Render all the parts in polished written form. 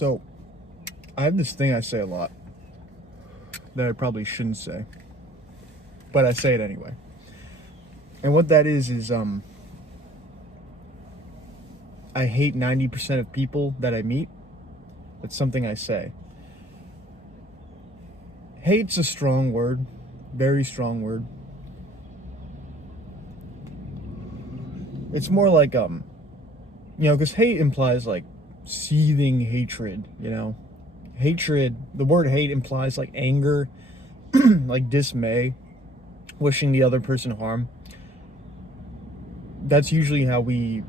So, I have this thing I say a lot that I probably shouldn't say, but I say it anyway. And what that is I hate 90% of people that I meet. That's something I say. Hate's a strong word, very strong word. It's more like because hate implies like seething hatred, Hatred, the word hate implies like anger, like dismay, wishing the other person harm. That's usually how we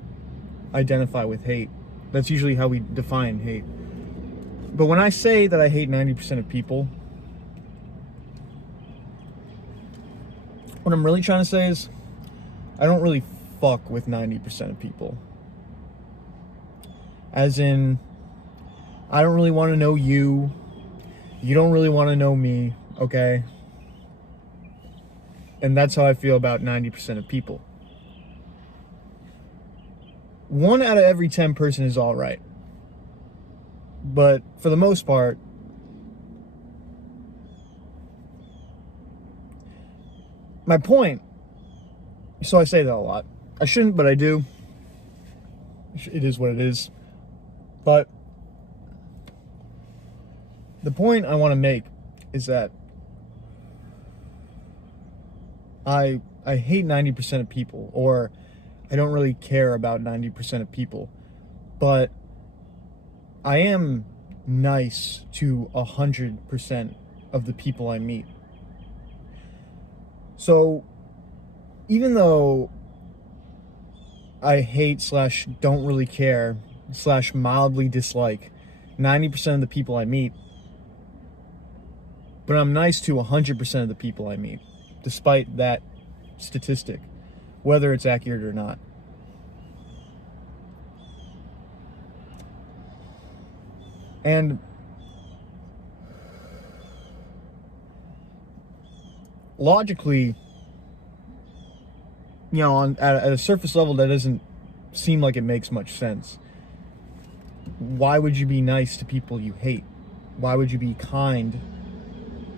identify with hate. That's usually how we define hate. But when I say that I hate 90% of people, what I'm really trying to say is I don't really fuck with 90% of people. As in, I don't really want to know you. You don't really want to know me, okay? And that's how I feel about 90% of people. 1 out of every 10 person is all right. But for the most part, my point, so I say that a lot. I shouldn't, but I do. It is what it is. But the point I want to make is that I hate 90% of people, or I don't really care about 90% of people, but I am nice to 100% of the people I meet. So even though I hate / don't really care / mildly dislike 90% of the people I meet, but I'm nice to 100% of the people I meet, despite that statistic, whether it's accurate or not. And logically, at a surface level, that doesn't seem like it makes much sense. Why would you be nice to people you hate? Why would you be kind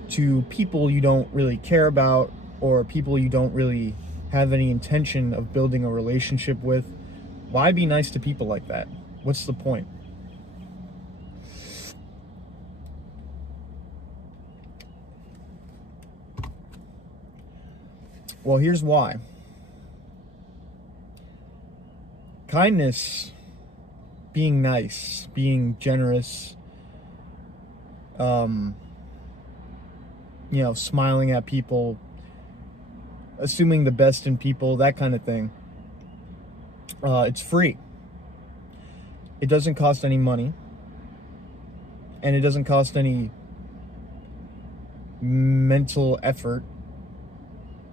to people you don't really care about, or people you don't really have any intention of building a relationship with? Why be nice to people like that? What's the point? Well, here's why. Kindness, being nice, being generous, smiling at people, assuming the best in people, that kind of thing. It's free. It doesn't cost any money, and it doesn't cost any mental effort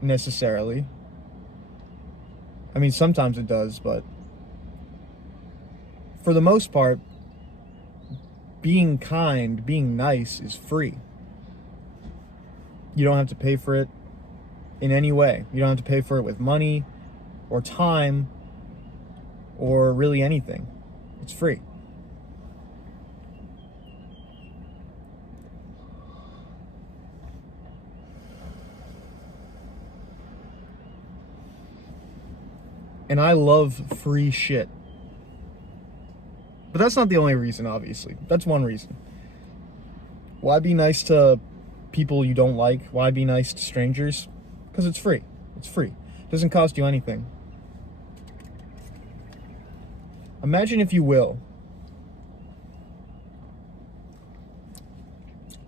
necessarily. I mean, sometimes it does, but for the most part, being kind, being nice is free. You don't have to pay for it in any way. You don't have to pay for it with money or time or really anything. It's free. And I love free shit. But that's not the only reason, obviously. That's one reason. Why be nice to people you don't like? Why be nice to strangers? Because it's free. It's free. It doesn't cost you anything. Imagine, if you will,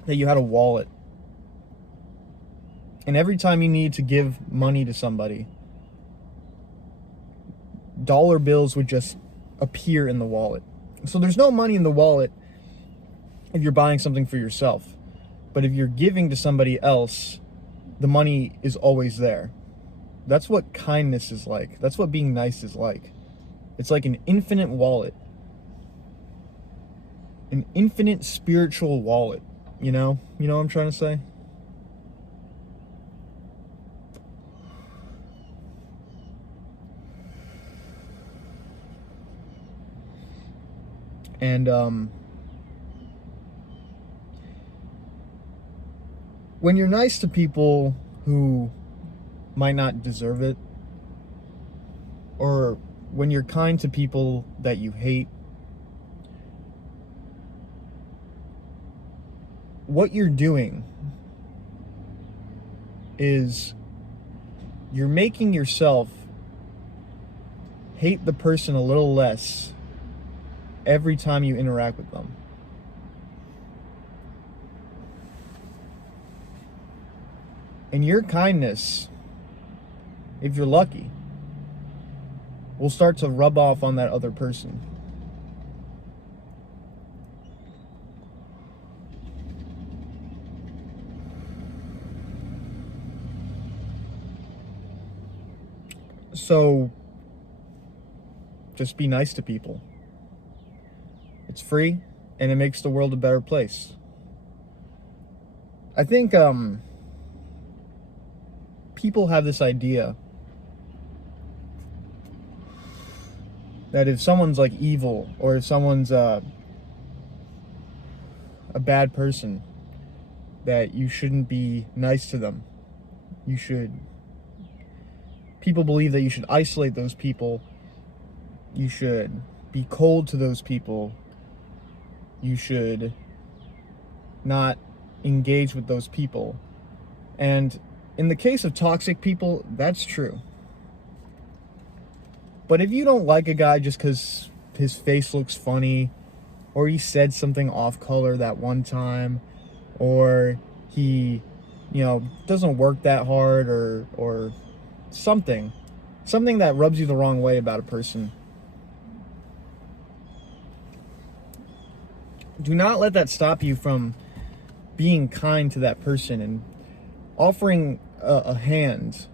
that you had a wallet, and every time you need to give money to somebody, dollar bills would just appear in the wallet. So there's no money in the wallet if you're buying something for yourself. But if you're giving to somebody else, the money is always there. That's what kindness is like. That's what being nice is like. It's like an infinite wallet. An infinite spiritual wallet. You know what I'm trying to say? And when you're nice to people who might not deserve it, or when you're kind to people that you hate, what you're doing is you're making yourself hate the person a little less every time you interact with them. And your kindness, if you're lucky, will start to rub off on that other person. So, just be nice to people. It's free, and it makes the world a better place. I think people have this idea that if someone's like evil, or if someone's a bad person, that you shouldn't be nice to them. People believe that you should isolate those people. You should be cold to those people. You should not engage with those people. And in the case of toxic people, that's true. But if you don't like a guy just because his face looks funny, or he said something off color that one time, or he, doesn't work that hard, or something that rubs you the wrong way about a person, do not let that stop you from being kind to that person and offering a hand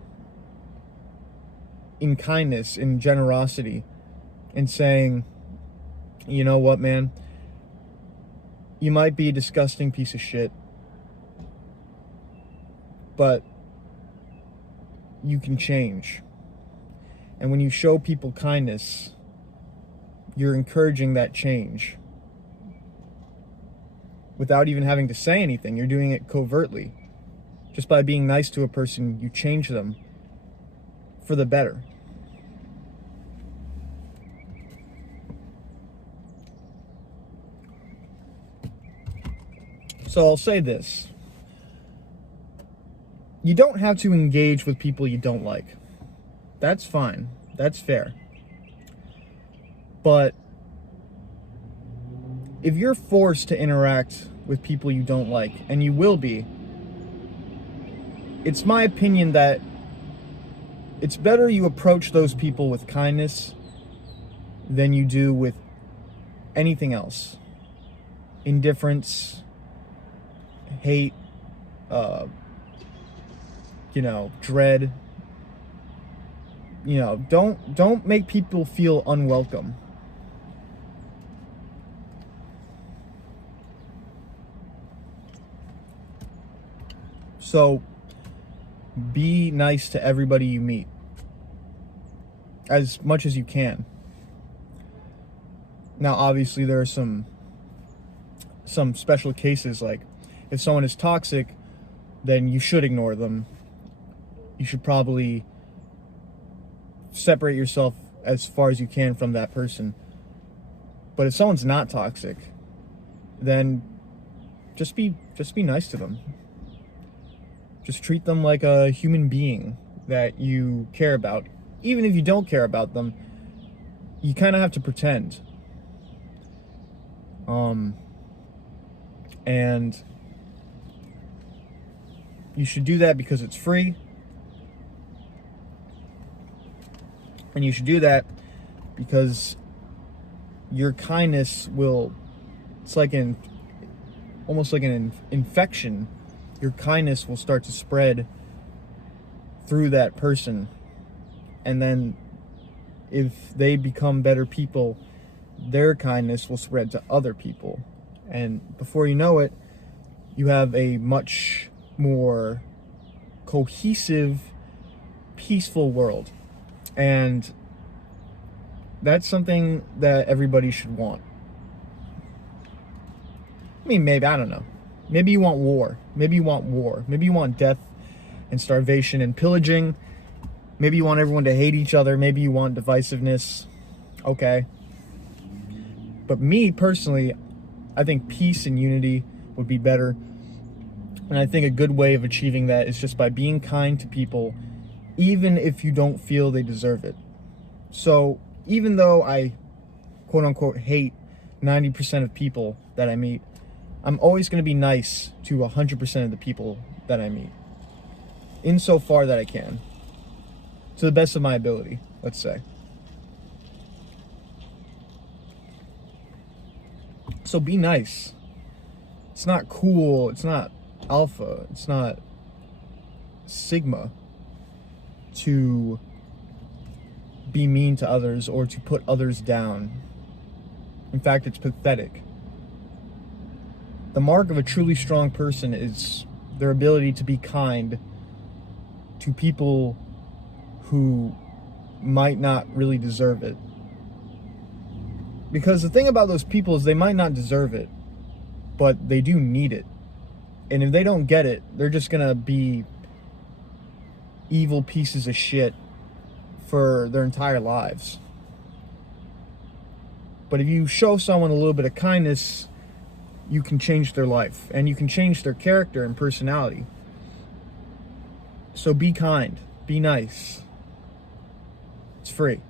in kindness, in generosity, and saying, you know what, man, you might be a disgusting piece of shit, but you can change. And when you show people kindness, you're encouraging that change. Without even having to say anything, you're doing it covertly. Just by being nice to a person, you change them for the better. So I'll say this. You don't have to engage with people you don't like. That's fine. That's fair. But if you're forced to interact with people you don't like, and you will be, it's my opinion that it's better you approach those people with kindness than you do with anything else. Indifference, hate, dread. Don't make people feel unwelcome. So be nice to everybody you meet as much as you can. Now, obviously, there are some special cases, like if someone is toxic, then you should ignore them. You should probably separate yourself as far as you can from that person. But if someone's not toxic, then just be nice to them. Just treat them like a human being that you care about. Even if you don't care about them, you kind of have to pretend. And you should do that because it's free. And you should do that because your kindness it's like almost like an infection. Your kindness will start to spread through that person. And then if they become better people, their kindness will spread to other people. And before you know it, you have a much more cohesive, peaceful world. And that's something that everybody should want. I mean, maybe, I don't know. Maybe you want war. Maybe you want war. Maybe you want death and starvation and pillaging. Maybe you want everyone to hate each other. Maybe you want divisiveness. Okay. But me, personally, I think peace and unity would be better. And I think a good way of achieving that is just by being kind to people, even if you don't feel they deserve it. So even though I, quote unquote, hate 90% of people that I meet, I'm always going to be nice to 100% of the people that I meet, insofar that I can, to the best of my ability, let's say. So be nice. It's not cool, it's not alpha, it's not sigma to be mean to others or to put others down. In fact, it's pathetic. The mark of a truly strong person is their ability to be kind to people who might not really deserve it. Because the thing about those people is they might not deserve it, but they do need it. And if they don't get it, they're just gonna be evil pieces of shit for their entire lives. But if you show someone a little bit of kindness, you can change their life and you can change their character and personality. So be kind, be nice. It's free.